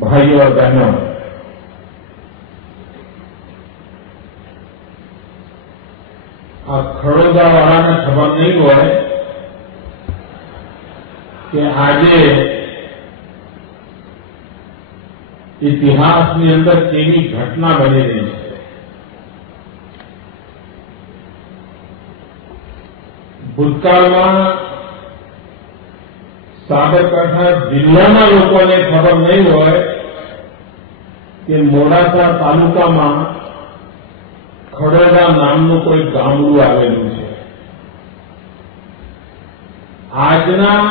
भाइयों और बहनों, આ ખડોદાવાળાને ખબર નહીં હોય કે આજે ઇતિહાસની અંદર કેવી ઘટના બની રહી છે. ભૂતકાળમાં સાબરકાંઠા જિલ્લાના લોકોને ખબર નહીં હોય કે મોડાસા તાલુકામાં ખડોદા નામનું કોઈ ગામડું આવેલું છે. આજના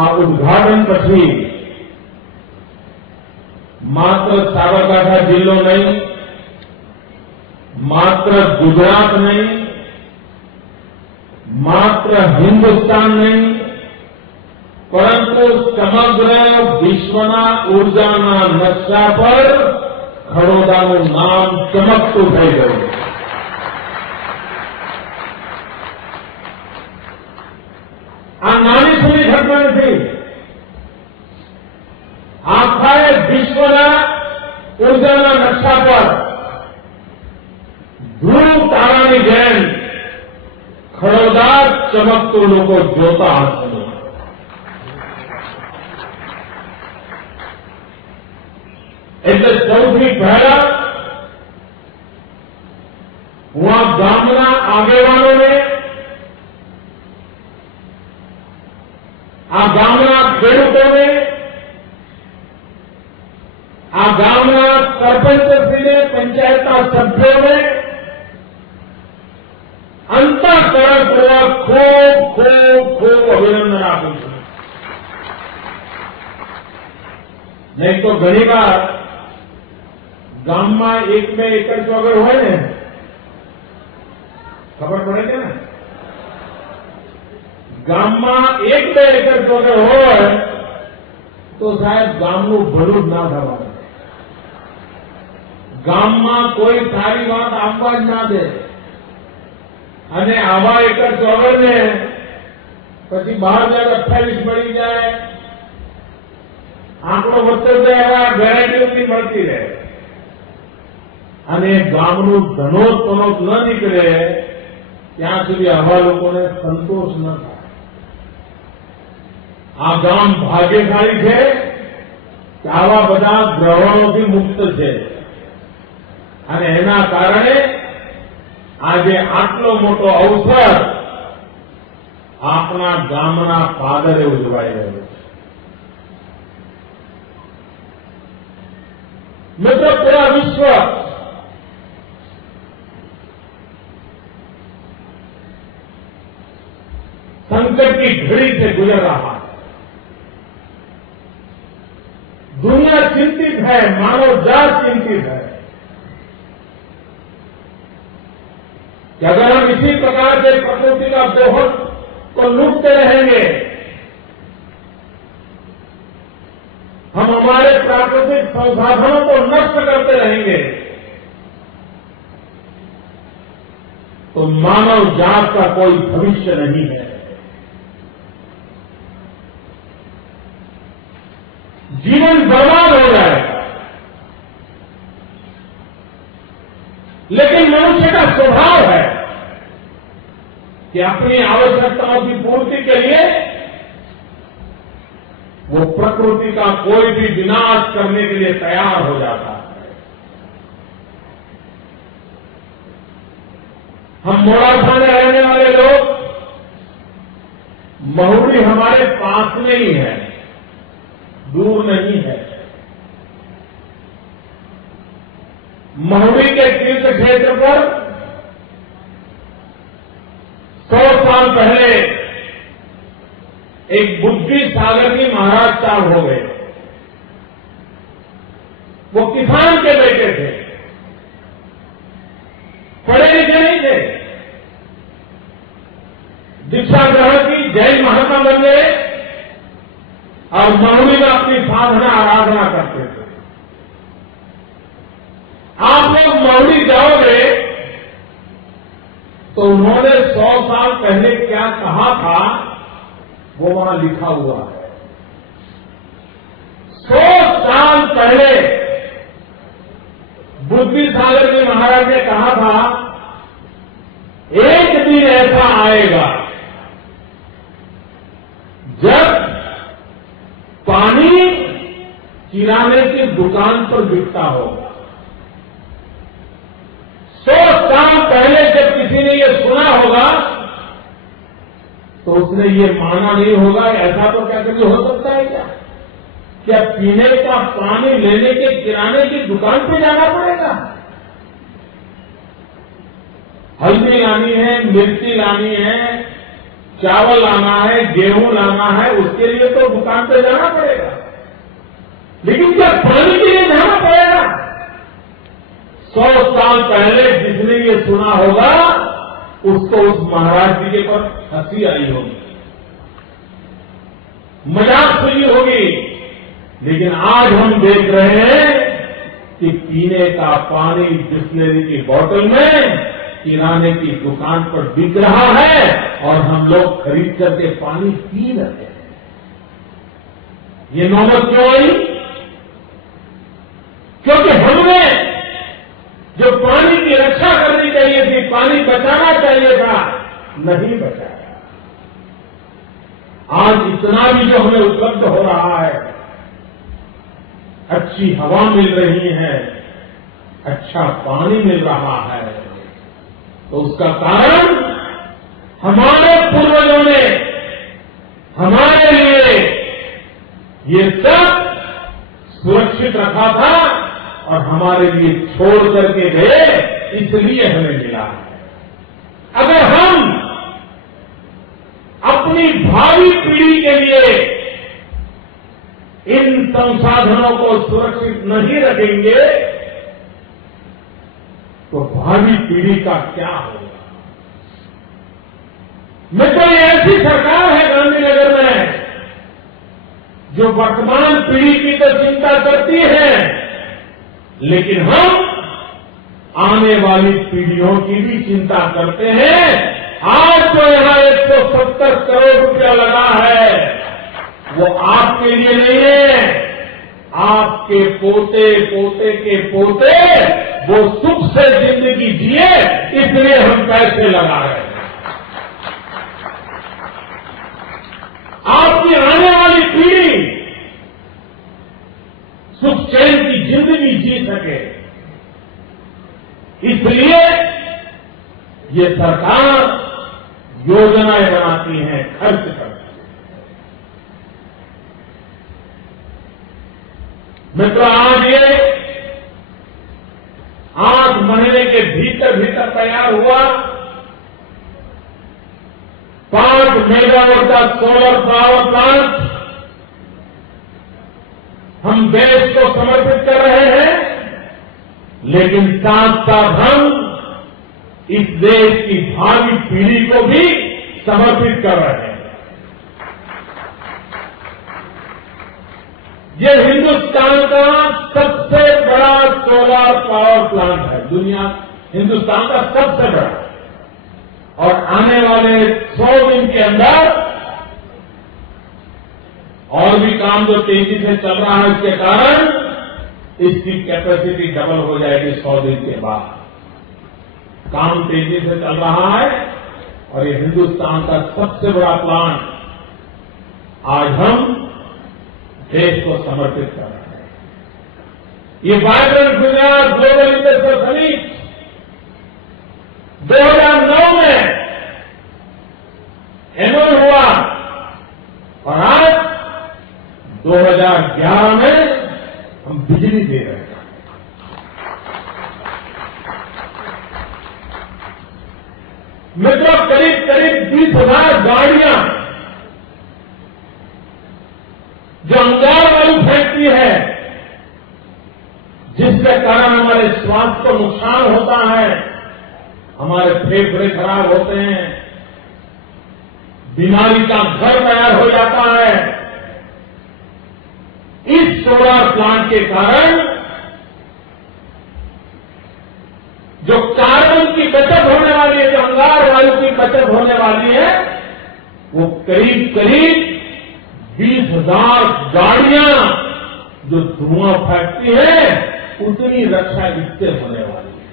આ ઉદ્ઘાટન પછી માત્ર સાબરકાંઠા જિલ્લો નહીં, માત્ર ગુજરાત નહીં, માત્ર હિન્દુસ્તાન નહીં, પરંતુ સમગ્ર વિશ્વના ઉર્જાના નકશા પર ખડોદાનું નામ ચમકતું થઈ ગયું. આ નાની સુની ઘટના નથી. આખા વિશ્વના ઉર્જાના નકશા પર ધ્રુવ તારાની જેમ ખડોદા ચમકતું લોકો જોતા હશે. એટલે સૌથી પહેલા હું આ ગામના આગેવાનોને, આ ગામના ખેડૂતોને, આ ગામના સરપંચશ્રીને, પંચાયતના સભ્યોને અંતઃકરણપૂર્વક ખૂબ ખૂબ ખૂબ અભિનંદન આપું છું. નહીં તો ઘણીવાર ગામમાં 1-2 એકર ચોગર હોય ને, ખબર પડે છે ને, ગામમાં 1-2 એકર ચોગર હોય તો સાહેબ ગામનું ભલું જ ના થવાનું. ગામમાં કોઈ સારી વાત આપવા જ ના દે. અને આવા એકર ચોગરને પછી 12,028 મળી જાય, આંકડો વધતો જાય, એવા વેરાયટીઓથી મળતી રહે અને ગામનું ધનોત ન નીકળે ત્યાં સુધી આવા લોકોને સંતોષ ન થાય. આ ગામ ભાગ્યશાળી છે કે આવા બધા ગ્રહણોથી મુક્ત છે અને એના કારણે આજે આટલો મોટો અવસર આપણા ગામના પાદરે ઉજવાઈ રહ્યો છે. મિત્રો, પૂરા વિશ્વ संकट की घड़ी से गुजर रहा है. दुनिया चिंतित है, मानव जात चिंतित है कि अगर हम इसी प्रकार से प्रकृति का दोहन को लूटते रहेंगे, हम हमारे प्राकृतिक संसाधनों को नष्ट करते रहेंगे, तो मानव जात का कोई भविष्य नहीं है. जीवन बर्बाद हो जाएगा. लेकिन मनुष्य का स्वभाव है कि अपनी आवश्यकताओं की पूर्ति के लिए वो प्रकृति का कोई भी विनाश करने के लिए तैयार हो जाता है. हम मोड़ासा में रहने वाले लोग, महुरी हमारे पास में ही है, दूर नहीं है. महुरी के तीर्थ क्षेत्र पर 100 साल पहले एक बुद्धि सागर की महाराज साहब हो गए. वो किसान के बेटे थे, पढ़े लिखे नहीं थे. दीक्षा ग्रहण की, जैन महात्मा बन गए और महुरी में अपनी साधना आराधना करते थे. आप लोग महुरी जाओगे तो उन्होंने 100 साल पहले क्या कहा था वो वहां लिखा हुआ है. पहले बुद्धिसागर जी महाराज ने कहा था, एक दिन ऐसा आएगा जब पानी किराने की दुकान पर बिकता होगा। 100 साल पहले जब किसी ने ये सुना होगा तो उसने ये माना नहीं होगा, ऐसा तो क्या कभी हो सकता है क्या पीने का पानी लेने के किराने की दुकान पे जाना पड़ेगा? हल्दी लानी है, मिर्ची लानी है, चावल लाना है, गेहूं लाना है, उसके लिए तो दुकान पे जाना पड़ेगा। लेकिन क्या पानी के लिए जाना पड़ेगा? 100 साल पहले जिसने ये सुना होगा उसको उस महाराज जी के पर हंसी आई होगी, मजाक सुनी होगी। लेकिन आज हम देख रहे हैं कि पीने का पानी बिस्लेरी की बोतल में किराने की दुकान पर बिक रहा है और हम लोग खरीद करके पानी पी रहे हैं। ये नौबत क्यों आई? क्योंकि हमने जो पानी की रक्षा करनी चाहिए थी, पानी बचाना चाहिए था, नहीं बचाया। आज इतना भी जो हमें उपलब्ध हो रहा है, अच्छी हवा मिल रही है, अच्छा पानी मिल रहा है, तो उसका कारण हमारे पूर्वजों ने हमारे लिए ये सब सुरक्षित रखा था और हमारे लिए छोड़ करके गए, इसलिए हमें मिला है। अगर हम अपनी भावी पीढ़ी के लिए इन संसाधनों को सुरक्षित नहीं रखेंगे तो भावी पीढ़ी का क्या होगा? मित्रों, ये ऐसी सरकार है गांधीनगर में जो वर्तमान पीढ़ी की तो चिंता करती है, लेकिन हम आने वाली पीढ़ियों की भी चिंता करते हैं। आज जो यहां 170 करोड़ रुपया लगा है वो आपके लिए नहीं है, आपके पोते पोते के पोते वो सुख से जिंदगी जिए, इसलिए हम पैसे लगा रहे हैं। आपकी आने वाली पीढ़ी सुख चैन की जिंदगी जी सके, इसलिए ये सरकार योजनाएं बनाती है, खर्च करती है। मित्रों, आज ये 8 महीने के भीतर भीतर तैयार हुआ 5 मेगावाट का सोलर पावर प्लांट हम देश को समर्पित कर रहे हैं, लेकिन साथ साथ हम इस देश की भावी पीढ़ी को भी समर्पित कर रहे हैं। ये हिंदुस्तान का सबसे बड़ा सोलर पावर प्लांट है, हिंदुस्तान का सबसे बड़ा, और आने वाले 100 दिन के अंदर और भी काम जो तेजी से चल रहा है उसके कारण इसकी कैपेसिटी डबल हो जाएगी 100 दिन के बाद। काम तेजी से चल रहा है और ये हिंदुस्तान का सबसे बड़ा प्लांट आज हम देश को समर्पित कर रहे हैं। ये vibrant Gujarat global investor summit 2009 में एनुअल हुआ और आज 2011 में हम बिजली दे रहे हैं। मित्रों, करीब करीब 20,000 गाड़ियां जो अंगार वाली फैक्ट्री है, जिसके कारण हमारे स्वास्थ्य को नुकसान होता है, हमारे फेफड़े खराब होते हैं, बीमारी का घर तैयार हो जाता है। इस सोलर प्लांट के कारण जो कार्बन की बचत होने वाली है, जो अंगार वायु की बचत होने वाली है, वो करीब करीब 20,000 गाड़ियां जो धुआं फेंकती है उतनी रक्षा इससे होने वाली है।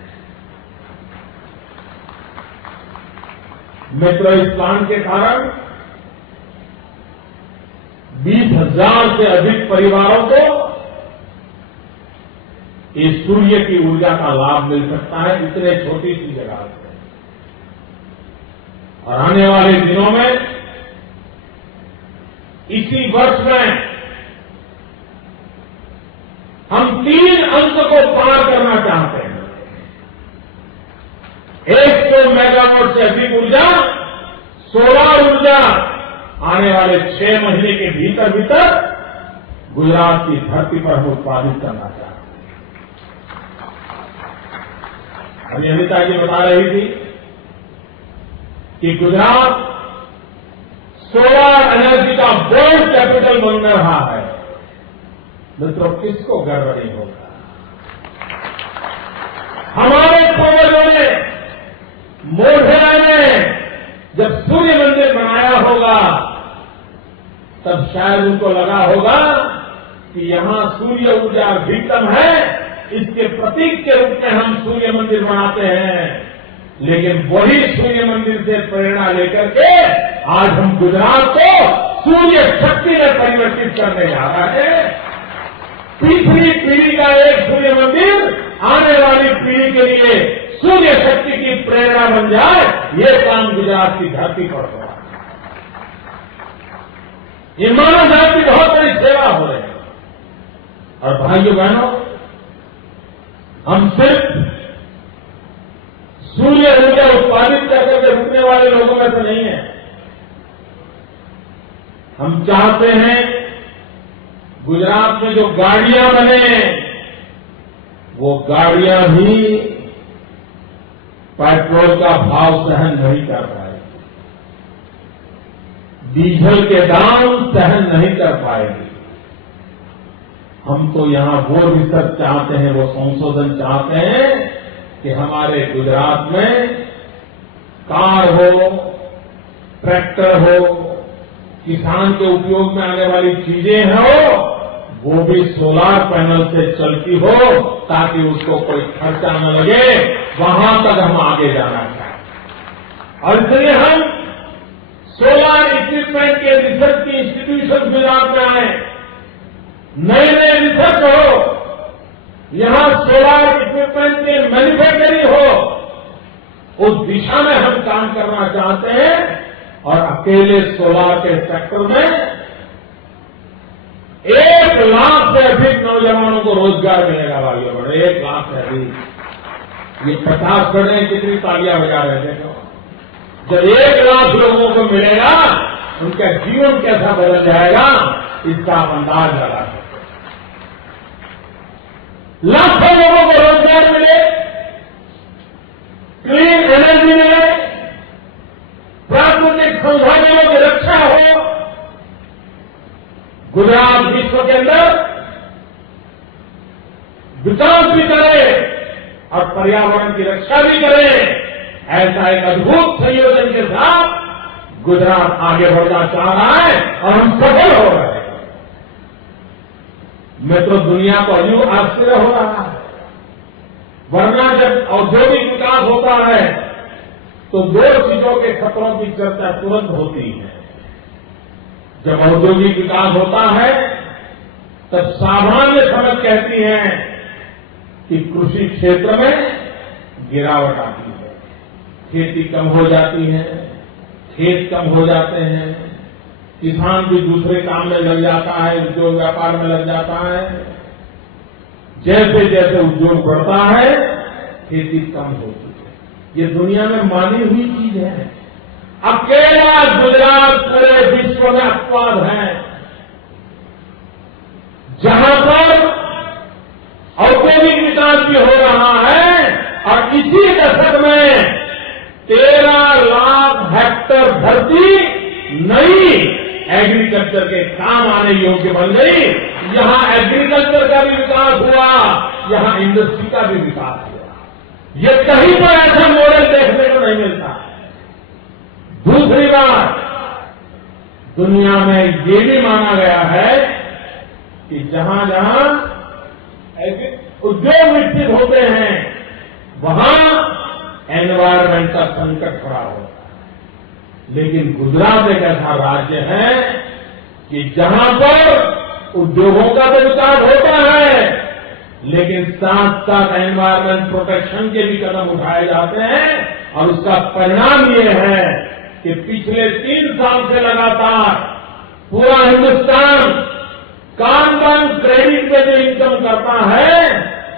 मित्रों, इस प्लांट के कारण 20,000 से अधिक परिवारों को इस सूर्य की ऊर्जा का लाभ मिल सकता है, इतने छोटी सी जगह से। और आने वाले दिनों में इसी वर्ष में हम 3 अंक को पार करना चाहते हैं। 100 मेगावाट से अधिक ऊर्जा, सोलर ऊर्जा आने वाले 6 महीने के भीतर गुजरात की धरती पर हम उत्पादित करना चाहते हैं। अभी अनिता जी बता रही थी कि गुजरात सोलर एनर्जी का वर्ल्ड कैपिटल बन रहा है। मित्रों, किसको गर्व नहीं होगा? हमारे पूर्वजों ने, मोढेरा ने जब सूर्य मंदिर बनाया होगा तब शायद उनको लगा होगा कि यहां सूर्य ऊर्जा अधिकतम है, इसके प्रतीक के रूप में हम सूर्य मंदिर बनाते हैं। लेकिन वही सूर्य मंदिर से प्रेरणा लेकर के आज हम गुजरात को सूर्य शक्ति में परिवर्तित करने जा रहे हैं। तीसरी पीढ़ी का एक सूर्य मंदिर आने वाली पीढ़ी के लिए सूर्य शक्ति की प्रेरणा बन जाए, ये काम गुजरात की धरती पर हो रहा है। ये मानव जाति की बहुत बड़ी सेवा हो रही है। और भाइयों बहनों, हम सिर्फ सूर्य ऊर्जा उत्पादित करके रुकने वाले लोगों में से नहीं है। हम चाहते हैं गुजरात में जो गाड़ियां बने, वो गाड़ियां भी पेट्रोल का भाव सहन नहीं कर पाएगी, डीजल के दाम सहन नहीं कर पाएगी। हम तो यहां वो रिसर्च चाहते हैं, वो संशोधन चाहते हैं कि हमारे गुजरात में कार हो, ट्रैक्टर हो, किसान के उपयोग में आने वाली चीजें हो, वो भी सोलार पैनल से चलती हो, ताकि उसको कोई खर्चा न लगे। वहां तक हम आगे जाना चाहते। और इसलिए हम सोलार इक्विपमेंट के रिसर्च की इंस्टीट्यूशन गुजरात में आए, नए नए रिसर्च हो, यहां सोलार इक्विपमेंट की मैन्युफैक्चरिंग हो, उस दिशा में हम काम करना चाहते हैं। और अकेले सोलार के सेक्टर में 1 लाख से अधिक नौजवानों को रोजगार मिलेगा। भाइयों बड़े 1 लाख से अधिक। ये 50 बड़े कितनी तालियां बजा रहे थे। जब 1 लाख लोगों को मिलेगा, उनका जीवन कैसा बदल जाएगा, इसका आप अंदाज लगा सकते। लाखों लोगों को रोजगार मिले, क्लीन एनर्जी मिले, प्राकृतिक संसाधनों की रक्षा हो, गुजरात विश्व के अंदर विकास भी करे और पर्यावरण की रक्षा भी करे। ऐसा एक अद्भुत संयोजन के साथ गुजरात आगे बढ़ना चाह रहा है और हम सफल हो रहे हैं। मित्रों, दुनिया को अजूब आश्चर्य हो रहा है। वरना जब औद्योगिक विकास होता है तो 2 चीजों के खतरों की चर्चा तुरंत होती है। जब औद्योगिक विकास होता है तब सामान्य समझ कहती है कि कृषि क्षेत्र में गिरावट आती है, खेती कम हो जाती है, खेत कम हो जाते हैं, किसान भी दूसरे काम में लग जाता है, उद्योग व्यापार में लग जाता है। जैसे जैसे उद्योग बढ़ता है, खेती कम होती है। ये दुनिया में मानी हुई चीज है। अकेला गुजरात पूरे विश्व में अपवाद है जहां पर औद्योगिक विकास भी हो रहा है और इसी दशक में 13 लाख हेक्टेयर धरती नई एग्रीकल्चर के काम आने योग्य बन गई। यहां एग्रीकल्चर का भी विकास हुआ, यहां इंडस्ट्री का भी विकास हुआ। ये कहीं पर ऐसा मॉडल देखने को नहीं मिलता। दूसरी बात, दुनिया में ये भी माना गया है कि जहां जहां ऐसे उद्योग विकसित होते हैं वहां एनवायरमेंट का संकट खड़ा होता है। लेकिन गुजरात एक ऐसा राज्य है कि जहां पर उद्योगों का तो विकास होता है, लेकिन साथ साथ एनवायरमेंट प्रोटेक्शन के भी कदम उठाए जाते हैं। और उसका परिणाम ये है कि पिछले 3 साल से लगातार पूरा हिंदुस्तान कार्बन क्रेडिट में जो इनकम करता है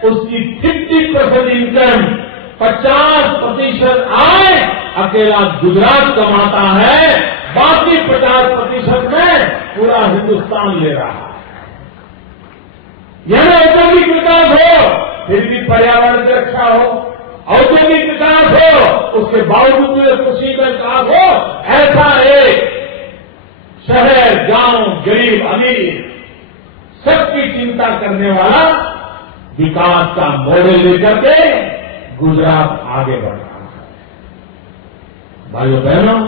उसकी 50% इनकम, 50% आय अकेला गुजरात कमाता है, बाकी 50% में पूरा हिंदुस्तान ले रहा है। यानी औद्योगिक विकास हो फिर भी पर्यावरण की रक्षा हो, औद्योगिक विकास हो उसके बावजूद भी कृषि का विकास हो, ऐसा एक शहर, गांव, गरीब, अमीर सबकी चिंता करने वाला विकास का मॉडल लेकर के गुजरात आगे बढ़ रहा है। भाइयों बहनों,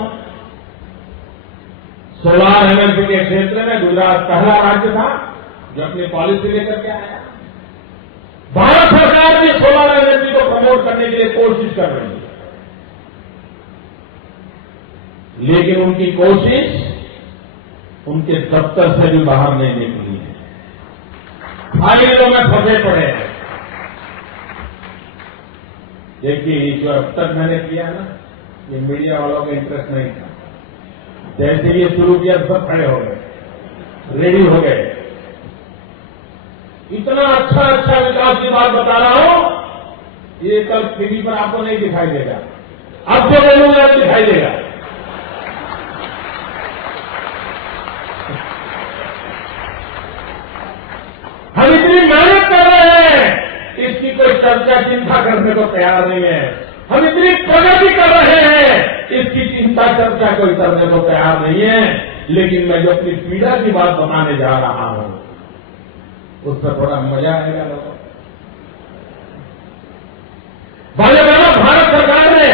सोलार एनर्जी के क्षेत्र में गुजरात पहला राज्य था जो अपनी पॉलिसी लेकर के आया। भारत सरकार भी सोलार एनर्जी को प्रमोट करने के लिए कोशिश कर रही है, लेकिन उनकी कोशिश उनके दफ्तर से भी बाहर नहीं निकली है। फाइलों में फंसे पड़े हैं। देखिए, जो अब तक मैंने किया ना, ये मीडिया वालों का इंटरेस्ट नहीं था। जैसे ये शुरू किया सब खड़े हो गए, रेडी हो गए। इतना अच्छा अच्छा विकास की बात बता रहा हूं, ये कल टीवी पर आपको नहीं दिखाई देगा। अब जो बोलूंगा दिखाई देगा। हम इतनी मेहनत कर रहे हैं, इसकी कोई चर्चा चिंता करने को तैयार नहीं है। हम इतनी प्रगति कर रहे हैं, इसकी चिंता चर्चा कोई करने को तैयार नहीं है। लेकिन मैं जो अपनी पीड़ा की बात बताने जा रहा हूं उस पर थोड़ा मजा आएगा लोगों। भाइयों बहनों, भारत सरकार ने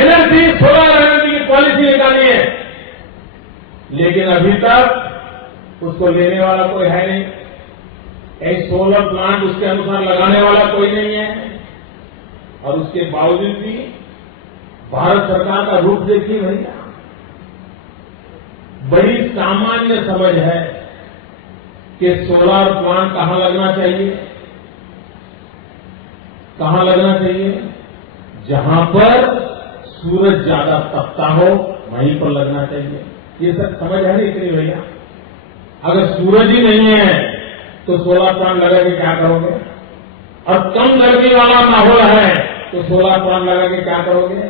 एनर्जी, सोलर एनर्जी की पॉलिसी निकाली है, लेकिन अभी तक उसको लेने वाला कोई है नहीं। एक सोलर प्लांट उसके अनुसार लगाने वाला कोई नहीं है। और उसके बावजूद भी भारत सरकार का रूप देखिए भैया, बड़ी सामान्य समझ है कि सोलर प्लांट कहां लगना चाहिए। कहां लगना चाहिए? जहां पर सूरज ज्यादा तपता हो वहीं पर लगना चाहिए। ये सब समझ है ना इतनी भैया। अगर सूरज ही नहीं है तो सोलर प्लांट लगा के क्या करोगे? और कम गर्मी वाला माहौल है तो सोलर प्लांट लगा के क्या करोगे?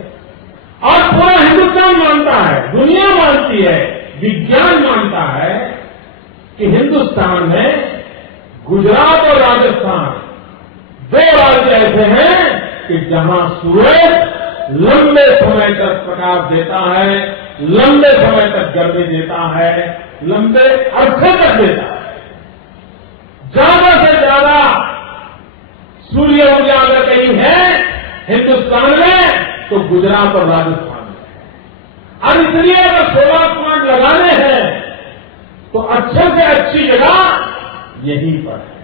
और पूरा हिंदुस्तान मानता है, दुनिया मानती है, विज्ञान मानता है कि हिंदुस्तान में गुजरात और राजस्थान 2 राज्य ऐसे हैं कि जहां सूरज लंबे समय तक प्रकाश देता है, लंबे समय तक गर्मी देता है, लंबे अरसे तक देता है। ज्यादा से ज्यादा सूर्य ऊर्जा अगर कहीं है हिंदुस्तान में तो गुजरात और राजस्थान में। और इसलिए अगर सोलर प्लांट लगाने हैं तो अच्छे से अच्छी जगह यहीं पर है।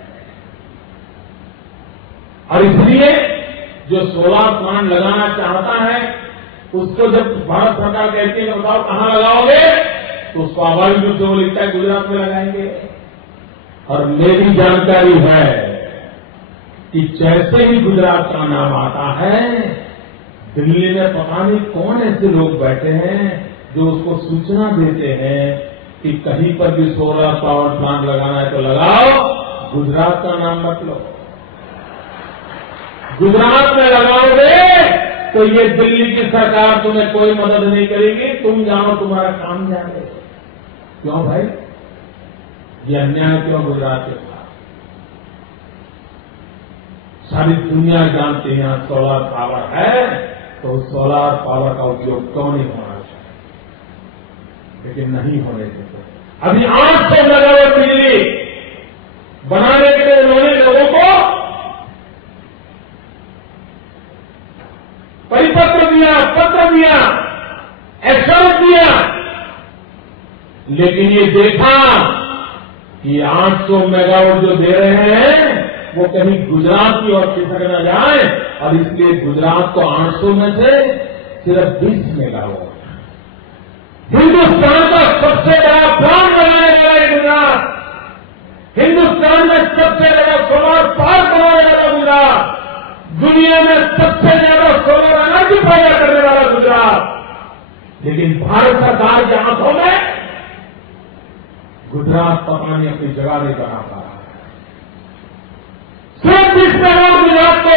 और इसलिए जो सोलर प्लांट लगाना चाहता है उसको जब भारत सरकार कहती है बताओ कहां लगाओगे, तो स्वाभाविक रूप से वो लिखता है गुजरात में लगाएंगे। और मेरी जानकारी है कि जैसे ही गुजरात का नाम आता है, दिल्ली में पता नहीं कौन ऐसे लोग बैठे हैं जो उसको सूचना देते हैं कि कहीं पर भी सोलर पावर प्लांट लगाना है तो लगाओ, गुजरात का नाम मत लो। गुजरात में लगाओगे तो ये दिल्ली की सरकार तुम्हें कोई मदद नहीं करेगी, तुम जानो तुम्हारा काम जाने। क्यों भाई? ये अन्याय क्यों गुजरात के साथ? सारी दुनिया जानती है यहां सोलर पावर है, तो सोलर पावर का उपयोग क्यों नहीं होना चाहिए? लेकिन नहीं होने देते। अभी 800 मेगावाट बिजली बनाने के लिए उन्होंने लोगों को परिपत्र दिया, पत्र दिया, एश्योरेंस दिया लेकिन ये देखा कि 800 मेगावाट जो दे रहे हैं वो कहीं गुजरात की ओर खिसक न जाए, और इसलिए गुजरात को 800 में से सिर्फ 20 मेगावाट। हिंदुस्तान का सबसे बड़ा प्लांट बनाने वाला है गुजरात, हिंदुस्तान में सबसे ज्यादा सोलर पार्क बनाने वाला गुजरात, दुनिया में सबसे ज्यादा सोलर एनर्जी पैदा करने वाला गुजरात। लेकिन भारत सरकार के हाथों में गुजरात पता नहीं अपनी जगह नहीं बना पा रहा। सिर्फ 20 मेगावाट गुजरात को,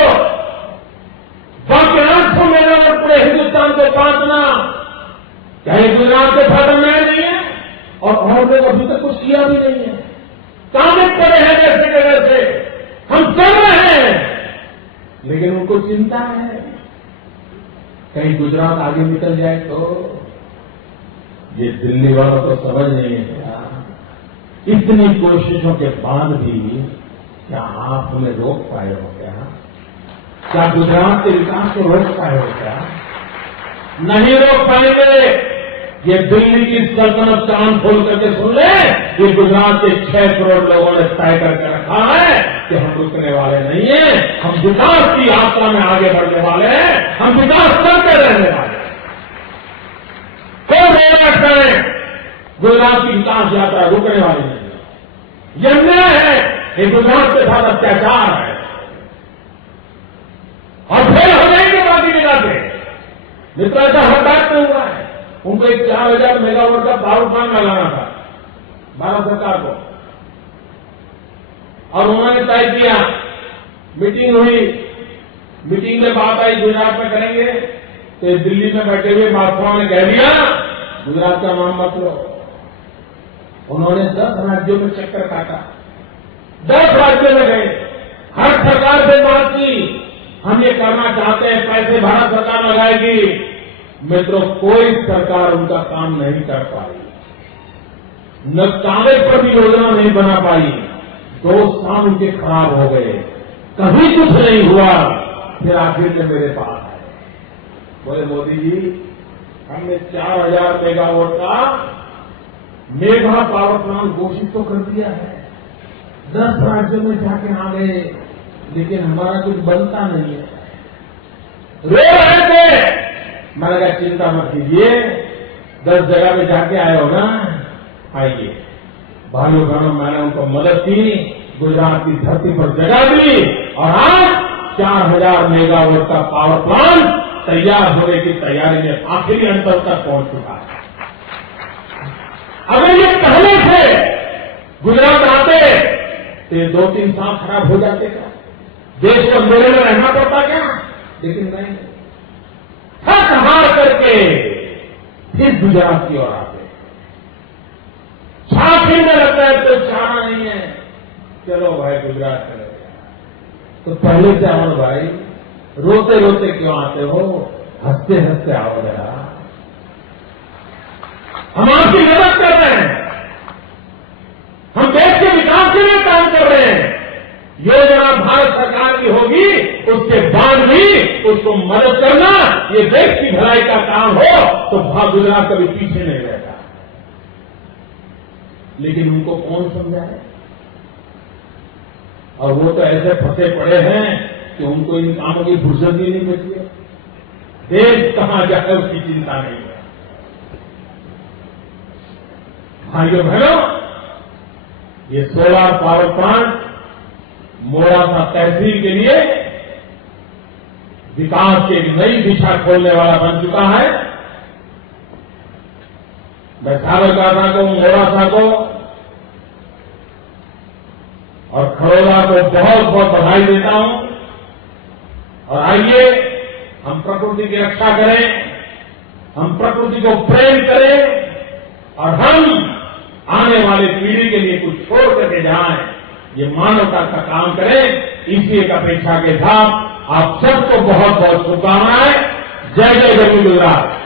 बाकी 800 मेगावाट पूरे हिंदुस्तान को बांटना, क्या ये गुजरात के फायदा में नहीं है? और लोग अभी तक कुछ किया भी नहीं है, काबिज पड़े हैं जैसे के वैसे। हम कर रहे हैं, लेकिन उनको चिंता है कहीं गुजरात आगे निकल जाए तो। ये दिल्ली वालों को समझ नहीं है क्या, इतनी कोशिशों के बाद भी क्या आप हमें रोक पाए हो क्या? क्या गुजरात के विकास को रोक पाए हो क्या? नहीं रोक पाएंगे। ये दिल्ली की सल्तनत कान खोल करके सुन ले, ये गुजरात के 6 करोड़ लोगों ने तय करके रखा है कि हम रुकने वाले नहीं हैं, हम विकास की यात्रा में आगे बढ़ने वाले हैं, हम विकास करते रहने वाले हैं। कोई मेरा करें, गुजरात की विकास यात्रा रुकने वाली नहीं है। यह अन्याय है, ये गुजरात के साथ अत्याचार है, और फिर हो जाएंगे बाकी जगह से। मित्र ऐसा हर बात में हुआ है। उनको एक 4000 मेगावाट का पावर प्लांट लगाना था भारत सरकार को, और उन्होंने तय किया, मीटिंग हुई, मीटिंग में बात आई गुजरात में करेंगे, तो दिल्ली में बैठे हुए बादशाहों ने कह दिया गुजरात का नाम मत लो। उन्होंने 10 राज्यों में चक्कर काटा, 10 राज्यों में गए, हर सरकार से बात की, हम ये करना चाहते हैं, पैसे भारत सरकार लगाएगी। मित्रों, कोई सरकार उनका काम नहीं कर पाई, न कागज पर भी योजना नहीं बना पाई। 2 साल उनके खराब हो गए, कभी कुछ नहीं हुआ। फिर आखिर में मेरे पास आए, बोले मोदी जी हमने 4000 मेगावाट का मेगा पावर प्लांट घोषित तो कर दिया है, 10 राज्यों में जाके आ गए, लेकिन हमारा कुछ बनता नहीं है। रो रहे थे। मैंने कहा चिंता मत कीजिए, 10 जगह पे जाके आए हो ना, आइए। भाइयों बहनों, मैंने उनको मदद की, गुजरात की धरती पर जगह दी, और आज 4000 मेगावाट का पावर प्लांट तैयार होने की तैयारी में आखिरी अंतर तक पहुंच चुका है। अगर ये पहले से गुजरात आते तो ये 2-3 साल खराब हो जाते क्या? देश को अंधेरे में रहना पड़ता क्या? लेकिन नहीं, थक हार करके फिर गुजरात की ओर आते। छाती में लगता है तो चारा नहीं है, चलो भाई गुजरात चले। तो पहले से आओ भाई, रोते रोते क्यों आते हो? हंसते हंसते आओ जरा, हम आपकी मदद कर रहे हैं, हम देश के विकास के लिए काम कर रहे हैं। योजना भारत सरकार की होगी, उसके बाद भी उसको मदद करना, ये देश की भलाई का काम हो तो गुजरात कभी पीछे नहीं रहता। लेकिन उनको कौन समझाए? और वो तो ऐसे फंसे पड़े हैं कि उनको इन कामों की फुर्सत ही नहीं बची है। देश कहां जाए उसकी चिंता नहीं है। भाइयों बहनों, ये सोलर पावर प्लांट मोरासा तहसील के लिए विकास की एक नई दिशा खोलने वाला बन चुका है। मैं साबरकांठा को, मोरासा को और खरोला को बहुत बहुत बधाई देता हूं। और आइए हम प्रकृति की रक्षा करें, हम प्रकृति को प्रेम करें, और हम आने वाली पीढ़ी के लिए कुछ छोड़ करके जाएं, ये मानवता का काम करें। इसी एक अपेक्षा के साथ आप सबको बहुत बहुत शुभकामनाएं। जय जय गरीब गुजरात।